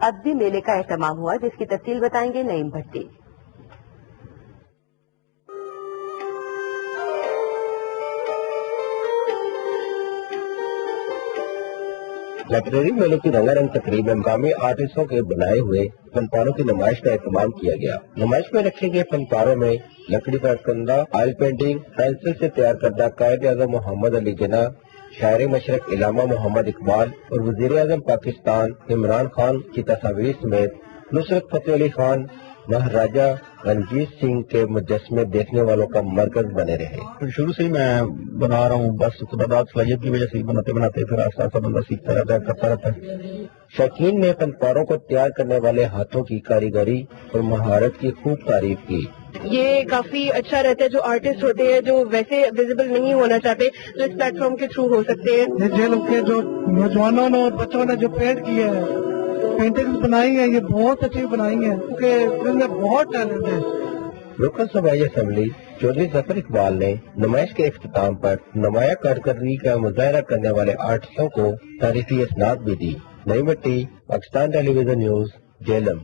ادبی میلے کا اہتمام ہوا، جس کی تفصیل بتائیں گے نعیم بھٹی۔ لائبریری میلے کی رنگا رنگ تقریب میں مقامی آرٹسٹوں کے بنائے ہوئے فن پاروں کی نمائش کا اہتمام کیا گیا۔ نمائش میں رکھے گئے فن پاروں میں لکڑی کا کندہ، آئل پینٹنگ، پینسل سے تیار کردہ قائد اعظم محمد علی جناح، شاعر مشرق علامہ محمد اقبال اور وزیر اعظم پاکستان عمران خان کی تصاویر سمیت نصرت فتح علی خان، مہاراجہ رنجیت سنگھ کے مجسمے دیکھنے والوں کا مرکز بنے رہے۔ شروع سے ہی میں بنا رہا ہوں، بس خدا صلاحیت کی وجہ سے بناتے بناتے پھر آہستہ آہستہ بندہ سیکھتا رہتا ہے، کرتا رہتا ہے۔ شوقین نے فن پاروں کو تیار کرنے والے ہاتھوں کی کاریگری اور مہارت کی خوب تعریف کی۔ یہ کافی اچھا رہتا ہے، جو آرٹسٹ ہوتے ہیں جو ویسے ویزیبل نہیں ہونا چاہتے تو اس پلیٹ فارم کے تھرو ہو سکتے ہیں۔ جو نوجوانوں نے اور بچوں نے جو پینٹ کیے ہیں، پینٹنگ بنائی ہیں، یہ بہت اچھی بنائی ہیں کیونکہ ان میں بہت ٹیلنٹ ہے۔ رکن صوبائی اسمبلی چودھری ظفر اقبال نے نمائش کے اختتام پر نمایاں کارکردگی کا مظاہرہ کرنے والے آرٹسٹوں کو تعریفی اسناد بھی دی۔ نعیم بھٹی، پاکستان ٹیلی ویژن نیوز، جہلم۔